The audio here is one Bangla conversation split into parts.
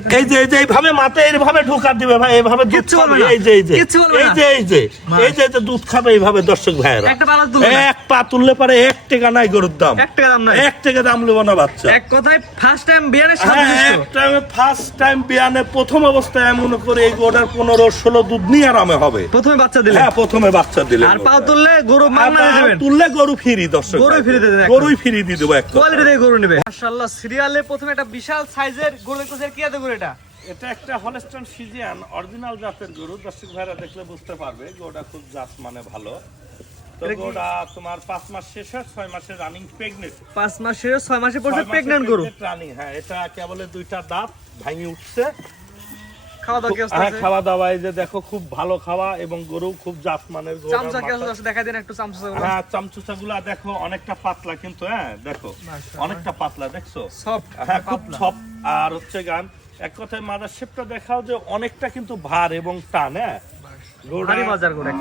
এই যে এই যে এইভাবে মাথায় এইভাবে ঢোকা দিবে ভাই এইভাবে দুধ খাবে। এই যে এই যে এই যে এই যে এই যে দুধ খাবে এইভাবে দর্শক ভাইয়েরা। এক পা তুললে পারে এক টাকা নাই গরুর দাম। এক টাকা দাম নাই। এক টাকা দাম নেব না বাচ্চা। এক কথায় ফার্স্ট টাইম এক টাইমে ফার্স্ট টাইম বিয়ানে প্রথম অবস্থায় এমন করে এই গোটার পনেরো ষোলো দুধ নিয়ে আরামে হবে। প্রথমে বাচ্চা দিলে। হ্যাঁ প্রথমে বাচ্চা দিলে। আর পাও তুললে গরু মাংনা দেবেন তুললে গরু ফিরি দর্শক গরু। ফ্রি দিয়ে গরুই ফিরি দিয়ে দেবো এক কোয়ালিটি গরু নেবে। মাশাআল্লাহ সিরিয়ালে প্রথমে একটা বিশাল সাইজের গরু কি আছে গরু এটা। এটা একটা হলস্টন ফিজিয়ান অরিজিনাল জাতের গরু। দর্শক ভাইরা দেখলে বুঝতে পারবে গরুটা খুব জাত মানে ভালো। তো গরুটা তোমার পাঁচ মাস শেষ হয় মাসে পড়ছে প্রেগন্যান্ট গরু। রানিং হ্যাঁ এটা কেবলে দুইটা দাঁত ভাঙি উঠছে। খাওয়া দাওয়া কি আছে? খাওয়া দাওয়া এই যে দেখো খুব ভালো খাওয়া এবং গরু খুব জাত মানের গরু। চামচা কি আছে? দেখা দেন একটু চামচা গুলো হ্যাঁ চামচুচা গুলা দেখো অনেকটা পাতলা কিন্তু হ্যাঁ দেখো। অনেকটা পাতলা দেখছ? সফট হ্যাঁ খুব সব আর হচ্ছে গান এক কথায় মাদার শেপটা দেখাও যে অনেকটা কিন্তু ভার এবং টান হ্যাঁ।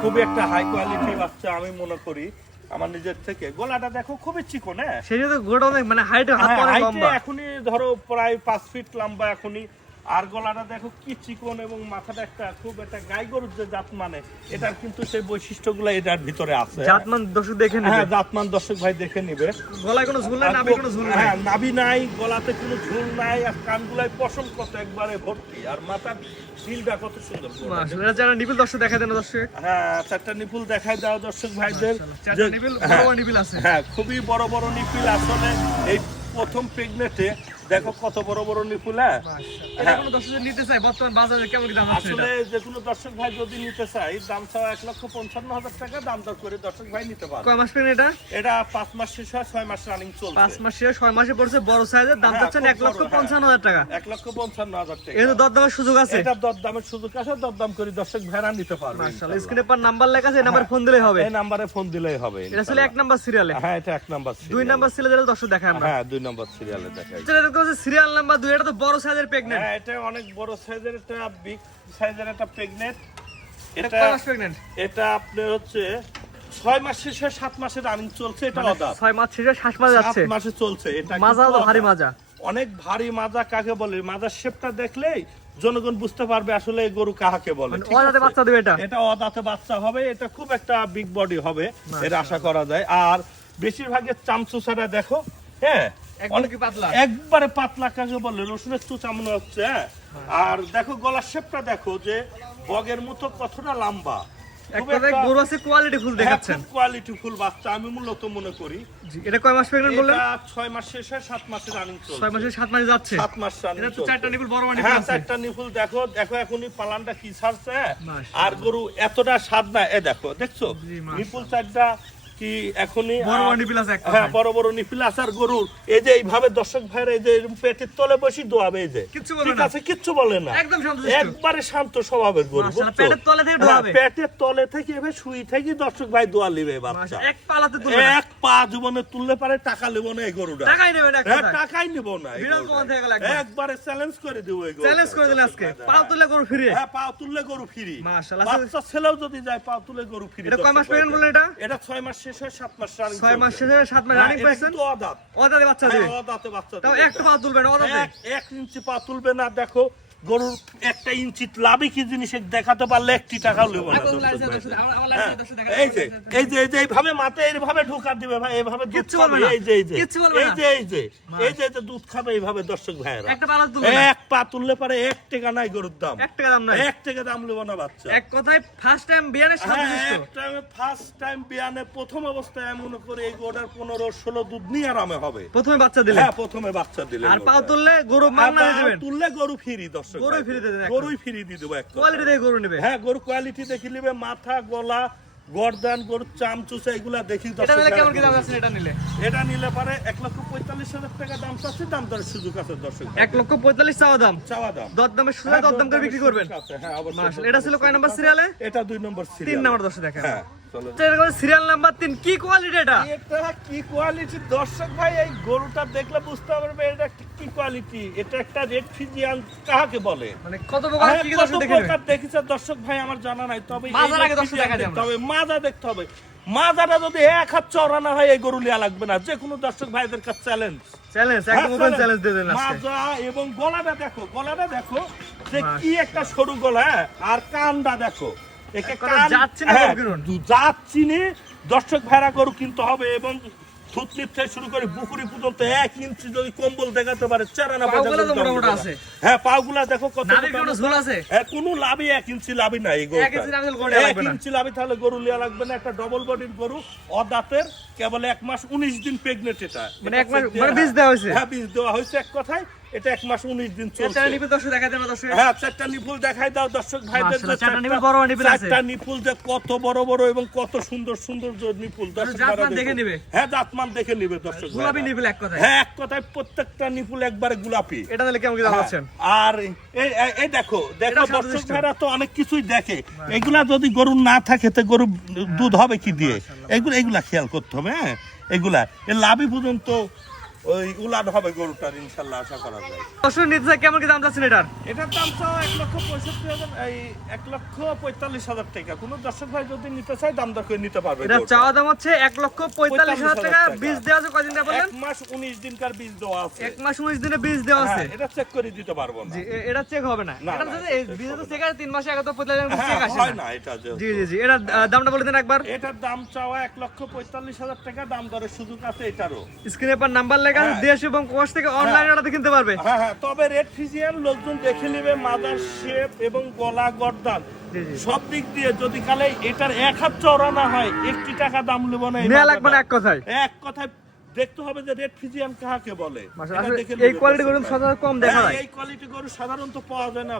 খুবই একটা হাই কোয়ালিটি বাচ্চা আমি মনে করি আমার নিজের থেকে। গলাটা দেখো খুবই চিকন হ্যাঁ? সেই জন্য গরুটা অনেক মানে হাইট হাত হ্যাঁ, অনেক লম্বা। এখনই ধরো প্রায় পাঁচ ফিট লম্বা এখনই। আর গলাটা দেখো কি চিকন এবং মাথাটা একটা খুব একটা গাই গরুর যে জাত মানে এটার কিন্তু সেই বৈশিষ্ট্যগুলো এটার ভিতরে আছে। জাতমান দর্শক দেখে হ্যাঁ জাতমান দর্শক ভাই দেখে নিবে। গলায় কোনো ঝুল নাই নাভি কোনো ঝুল নাই। হ্যাঁ নাভি নাই গলাতে কোনো ঝুল নাই আর কানগুলাই পশম কত একবারে ভর্তি আর মাথার ঝিলটা কত সুন্দর মাশাআল্লাহ যারা নিবিল দর্শক দেখায় দেন দর্শক। হ্যাঁ চারটা নিপুল দেখায় দাও দর্শক ভাইদের। চারটা নিবিল বড় বড় নিবিল আছে। হ্যাঁ খুবই বড় বড় নিপুল আসলে এই প্রথম প্রেগনেটে দেখো কত বড় বড় নিপুল হ্যাঁ? নিতে বর্তমান বাজারে কেমন দাম আছে আসলে যে কোনো দর্শক ভাই যদি নিতে চাই দাম চাও এক লক্ষ পঞ্চান্ন হাজার টাকা দাম দর করে দর্শক ভাই নিতে পারবে। কয় মাস পেন এটা? এটা পাঁচ মাস শেষ হয় ছয় মাস রানিং চলছে। পাঁচ মাস শেষ ছয় মাসে পড়ছে বড় সাইজের দাম হ্যাঁ, এক লক্ষ হ্যাঁ। পঞ্চান্ন হাজার টাকা। এক লক্ষ পঞ্চান্ন হাজার টাকা। এটা দরদামের সুযোগ আছে। এটা দরদামের সুযোগ আছে দরদাম করে দর্শক ভাড়া নিতে পারবে। মাশাআল্লাহ স্ক্রিনে পর নাম্বার লেখা আছে এই নাম্বার ফোন দিলেই হবে। এই নাম্বারে ফোন দিলেই হবে এটা ছিল এক নাম্বার সিরিয়ালে হ্যাঁ এটা এক নাম্বার দুই নাম্বার সিরিয়ালে দর্শক দেখায় আমরা। হ্যাঁ দুই নাম্বার সিরিয়ালে দেখাই। পাচ্ছি সিরিয়াল নাম্বার এটা তো বড় সাইজের হ্যাঁ এটা অনেক বড় সাইজের একটা বিগ সাইজের একটা এটা কয় মাস এটা আপনার হচ্ছে ছয় মাস শেষে সাত মাসে রানিং চলছে এটা অদাপ ছয় মাস শেষে শ্বাস মাজা সাত মাসে চলছে এটা মাজা তো ভারী মাজা। অনেক ভারী মাজা কাকে বলে? মাজার শেপটা দেখলেই জনগণ বুঝতে পারবে আসলে গরু কাহাকে বলে মানে অজাতে বাচ্চা দেবে এটা? এটা অদাতে বাচ্চা হবে এটা খুব একটা বিগ বডি হবে এর আশা করা যায়। আর বেশিরভাগের চামচুসারা দেখো হ্যাঁ? একবারে পাতলা কাকে বলে রসুনের চুচা মনে হচ্ছে হ্যাঁ? আর দেখো গলার শেপটা দেখো যে বগের মতো কতটা লম্বা। এক কথায় গরু আছে কোয়ালিটি ফুল দেখাচ্ছেন। কোয়ালিটি ফুল বাচ্চা আমি মূলত মনে করি। এটা কয় মাস প্রেগনেন্ট বললেন? ছয় মাস শেষ হয় সাত মাসে রানিং ছয় মাসে সাত মাসে যাচ্ছে? সাত মাস রানিং এটা চারটা নিপুল বড় বড় হ্যাঁ চারটা নিপুল দেখো দেখো এখনই পালানটা কি ছাড়ছে হ্যাঁ? আর গরু এতটা স্বাদ না এ দেখো দেখছ। নিপুল চারটা কি এখনই বড় বড় আহ, আছে হ্যাঁ বড় বড় নিপিল আছে আর গরুর এই যে এইভাবে দর্শক ভাইরা এই যে পেটের তলে বসি দোয়াবে এই যে কিচ্ছু না। আছে কিচ্ছু বলে না। একদম। একবারে শান্ত স্বভাবের গরু পেটের তলে থেকে হ্যাঁ, দোয়াবে। পেটের তলে থেকে এভাবে শুই থেকে দর্শক ভাই দোয়া লিবে বাচ্চা। এক পালাতে এক পা জীবনে তুললে পারে টাকা লিব না এই গরুটা। টাকাই নেবেন এক হ্যাঁ, টাকাই নিব না বিড়াল কমান থেকে গেল একবারে। চ্যালেঞ্জ করে দিব এই গরুটা। চ্যালেঞ্জ করে দিলেন আজকে। পাও তুলে গরু ফিরে। হ্যাঁ পা তুললে গরু ফ্রি। মাশাআল্লাহ। বাচ্চা ছেলেও যদি যায় পা তুলে গরু ফ্রি। এটা কয় মাস pregnant বললেন এটা? এটা ছয় মাস শেষ হয়ে সাত মাস রানিং ছয় মাস শেষে সাত মাস রানিং পাইছেন? অদাত ওদাতে বাচ্চা দিবে? হ্যাঁ, অদাতে বাচ্চা তাও। একটা পা তুলবে না এক ইঞ্চি পা তুলবে না দেখো। গরুর একটা ইঞ্চি লাভই কি জিনিস দেখাতে পারলে একটি টাকাও নেব না। এই যে এই যে এই যে এইভাবে মাথায় এইভাবে ঢোকা দিবে ভাই এইভাবে দুধ খাবে। এই যে এই যে এই যে এই যে এই যে দুধ খাবে এইভাবে দর্শক ভাইয়েরা। এক পা তুললে পারে এক টাকা নাই গরুর দাম। এক টাকা দাম নাই। এক টাকা দাম নেব না বাচ্চা। এক কথায় ফার্স্ট টাইম হ্যাঁ এক টাইমে ফার্স্ট টাইম বিয়ানে প্রথম অবস্থায় এমন করে এই গোটার পনেরো ষোলো দুধ নিয়ে আরামে হবে। প্রথমে বাচ্চা দিলে হ্যাঁ প্রথমে বাচ্চা দিলে আর পা তুললে গরু মাংনা দেবেন তুললে গরু ফিরি দর্শক গরুই ফ্রি দিয়ে দেন গরুই ফিরি দিয়ে দেবো এক কোয়ালিটি দিয়ে গরু নেবে। হ্যাঁ গরু কোয়ালিটি দেখি নিবে মাথা গলা গর্দান গরুর চাম এগুলা দেখি এটা নিলে কেমন কি দাম আছে? এটা নিলে। এটা নিলে পারে এক লক্ষ পঁয়তাল্লিশ হাজার টাকা দাম চাচ্ছে দাম দরের সুযোগ আছে দর্শক এক লক্ষ পঁয়তাল্লিশ চাওয়া দাম। চাওয়া দাম। দর দামে সুযোগ দর দাম করে বিক্রি করবেন। হ্যাঁ এটা ছিল কয় নাম্বার সিরিয়ালে? এটা দুই নম্বর তিন নাম্বার দশে হ্যাঁ। চলো সিরিয়াল নাম্বার তিন। কি কোয়ালিটি এটা? এটা কি কোয়ালিটি দর্শক ভাই এই গরুটা দেখলে বুঝতে পারবে এটা কি কোয়ালিটি এটা একটা রেড ফিজিয়ান কাহাকে বলে? মানে কত প্রকার কি কি কত দর্শক দেখে নেবে প্রকার দেখেছে? দর্শক ভাই আমার জানা নাই। তবে মাজার আগে দর্শক দেখা যায় দেখতে মাজা দেখতে হবে। মাজাটা যদি এক হাত না হয় এই গরু লিয়া লাগবে না। যে কোনো দর্শক ভাইদের কাছে চ্যালেঞ্জ চ্যালেঞ্জ একদম ওপেন চ্যালেঞ্জ দিয়ে দেন মাজা এবং গলাটা দেখো গলাটা দেখো যে কি একটা সরু গলা হ্যাঁ? আর কানটা দেখো। হ্যাঁ, দর্শক গরু কিনতে হবে এবং থুতনির থেকে শুরু করে বুকুরি পর্যন্ত এক ইঞ্চি যদি কম্বল দেখাতে পারে চারানা আছে। হ্যাঁ পাগুলা দেখো কত ঝোল আছে? হ্যাঁ, কোনো লাভই এক ইঞ্চি লাভই নাই এক ইঞ্চি লাভই নেওয়া। তাহলে গরু লিয়া লাগবে না একটা ডবল বডির গরু অদাঁতের কেবল এক মাস উনিশ দিন প্রেগনেন্ট এটা। মানে এক মাস- মানে বীজ দেওয়া হয়েছে? হ্যাঁ বীজ দেওয়া হয়েছে এক কথায়। এটা এক মাস উনিশ দিন হ্যাঁ চারটা নিপুল দেখাই দাও দর্শক ভাইদের চারটা চারটা- নিপুল বড় বড় নিপুল আছে। চারটা নিপুল যে কত বড় বড় এবং কত সুন্দর সুন্দর নিপুল। হ্যাঁ জাতমান দেখে নিবে দর্শক গোলাপি ভাইরা। এক কথায়। হ্যাঁ এক কথায় প্রত্যেকটা নিপুল একবারে গোলাপি। এটা দিলে কেমন হ্যাঁ, আর এই- দেখো দেখো দর্শক ভাইরা তো অনেক কিছুই দেখে। এগুলা যদি গরু না থাকে তো গরু দুধ হবে কি দিয়ে? এগুলো এগুলা খেয়াল করতে হবে হ্যাঁ এগুলা। লাভই পর্যন্ত ওই উলাট হবে গরুটার ইনশাল্লাহ আশা করা যায়। দর্শক নিতে চাই কেমন কি দাম চাচ্ছেন এটার? এটার দাম তো এক লক্ষ পঁয়ষট্টি হাজার এই এক লক্ষ পঁয়তাল্লিশ হাজার টাকা। কোনো দর্শক ভাই যদি নিতে চায় দাম দর করে নিতে পারবে এটা চাওয়া দাম হচ্ছে এক লক্ষ পঁয়তাল্লিশ হাজার টাকা। টাকা। বীজ দেওয়া আছে কয়দিন দেওয়া এক মাস উনিশ দিনকার বীজ দেওয়া আছে। এক মাস উনিশ দিনে বীজ দেওয়া আছে। হ্যাঁ, এটা চেক করে দিতে পারব না। এটা চেক হবে না। এটা যদি বীজ তো চেক তিন মাসে আগে তো পঁয়তাল্লিশ হ্যাঁ, চেক আসে না। না এটা জি জি জি এটা দামটা বলে দেন একবার। এটার দাম চাওয়া এক লক্ষ পঁয়তাল্লিশ হাজার টাকা দাম দরের সুযোগ আছে এটারও। স্ক্রিনে পর নাম্বার আছে হ্যাঁ। দেশ এবং কোষ থেকে অনলাইনে অর্ডার কিনতে পারবে। হ্যাঁ হ্যাঁ তবে রেড ফিজিয়ান লোকজন দেখে নেবে মাদার শেপ এবং গলা গর্দান। সব দিক দিয়ে যদি কালে এটার এক হাত চওড়া না হয় একটি টাকা দাম নেব না লাগবে এক কথায়। এক কথায় দেখতে হবে যে রেড ফিজিয়ান কাহাকে বলে। এই কোয়ালিটি গরু সাধারণত কম দেখা হ্যাঁ, যায়। এই কোয়ালিটি গরু সাধারণত পাওয়া যায় না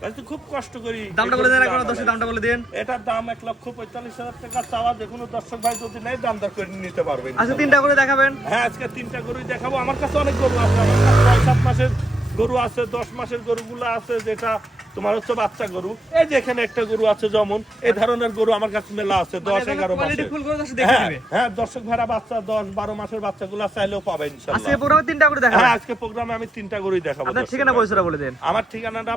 তাই খুব কষ্ট করি দামটা বলে দেন একবার দর্শক দামটা বলে দেন। এটার দাম এক লক্ষ পঁয়তাল্লিশ হাজার টাকা চাওয়া যে কোনো দর্শক ভাই যদি নেয় দাম দর করে নিতে পারবেন। আচ্ছা তিনটা করে দেখাবেন। হ্যাঁ আজকে তিনটা গরুই দেখাবো। আমার কাছে অনেক গরু আছে আমার কাছে ছয় সাত মাসের গরু আছে দশ মাসের গরুগুলো আছে যেটা তোমার হচ্ছে বাচ্চা গরু। এই যে এখানে একটা গরু আছে যেমন এই ধরনের গরু আমার কাছে মেলা আছে দশ এগারো হ্যাঁ হ্যাঁ দর্শক ভাড়া বাচ্চা দশ বারো মাসের বাচ্চা গুলা চাইলেও পাবে ইনশাল্লাহ। তিনটা গরু দেখাবেন হ্যাঁ আজকে প্রোগ্রামে আমি তিনটা গরুই দেখাবো ঠিকানা ভাইদের। বলে দেন। আমার ঠিকানাটা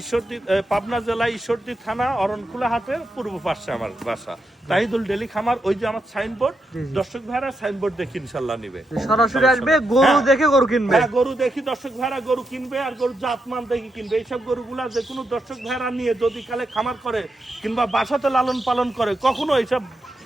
ঈশ্বরদী পাবনা জেলা ঈশ্বরদী থানা অরণকুলা হাটের পূর্ব পাশে আমার বাসা। তাহিদুল ডেলি খামার ওই যে আমার সাইনবোর্ড। দর্শক ভাইরা সাইনবোর্ড দেখে ইনশাল্লাহ নিবে। সরাসরি আসবে গরু হ্যাঁ। দেখে গরু কিনবে। হ্যাঁ গরু দেখি দর্শক ভাইরা গরু কিনবে আর গরু জাতমান দেখি কিনবে। এইসব গরুগুলা যে কোনো দর্শক ভাইরা নিয়ে যদি কালে খামার করে কিংবা বাসাতে লালন পালন করে কখনো এইসব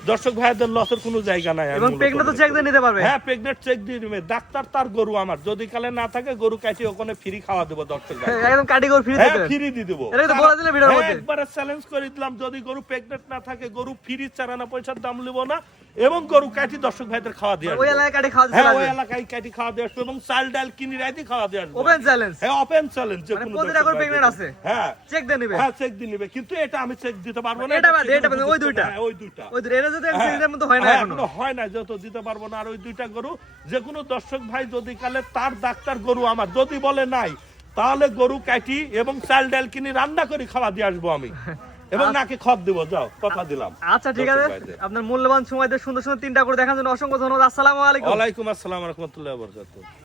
দর্শক ভাইদের লসের কোনো জায়গা নাই এবং প্রেগনেন্ট চেক দিয়ে নিতে পারবে? হ্যাঁ প্রেগনেন্ট চেক দিয়ে দিবে ডাক্তার তার গরু আমার। যদি কালে না থাকে গরু কাটি ওখানে ফ্রি খাওয়া দেবো দর্শক ভাই হ্যাঁ, একদম কাটি গরু ফ্রি দেবে ফ্রি দিয়ে দেবো। এটা তো বলে দিলে ভিডিওর হ্যাঁ, মধ্যে। একবার চ্যালেঞ্জ করে দিলাম। যদি গরু প্রেগনেন্ট না থাকে গরু ফ্রি চারানা পয়সার দাম লিব না। এবং গরু কাটি দর্শক ভাইদের খাওয়া দিয়ে ওই এলাকায় কাটি খাওয়া দিতে হ্যাঁ ওই এলাকায় কাটি খাওয়া দিয়ে আসব এবং চাল ডাল কিনি রাইতে খাওয়া দিয়ে আসব। ওপেন চ্যালেঞ্জ হ্যাঁ ওপেন চ্যালেঞ্জ যে মানে কোনো প্রতিটা ভাই যদি- আছে? হ্যাঁ। চেক দিয়ে নিবে। হ্যাঁ চেক দিয়ে নিবে। কিন্তু এটা আমি চেক দিতে পারব না এটা বাদ, এটা বাদ, ওই দুইটা। না, ওই দুইটা। ওই দুইটা। এটা যদি হ্যাঁ, সিরিজের মতো হয় না হ্যাঁ, এখনও। হয় না যেহেতু দিতে পারব না আর ওই দুইটা গরু যে কোনো দর্শক ভাই যদি কালে তার ডাক্তার গরু আমার যদি বলে নাই তাহলে গরু কাটি এবং চাল ডাল কিনে রান্না করে খাওয়া দিয়ে আসব আমি। এবং নাকে খপ দিব যাও কথা দিলাম। আচ্ছা ঠিক আছে। আপনার মূল্যবান সময় দিয়ে সুন্দর সুন্দর তিনটা করে দেখার জন্য অসংখ্য ধন্যবাদ। আসসালামু আলাইকুম। ওয়ালাইকুম আসসালাম রহমতুল্লাহ বরকাত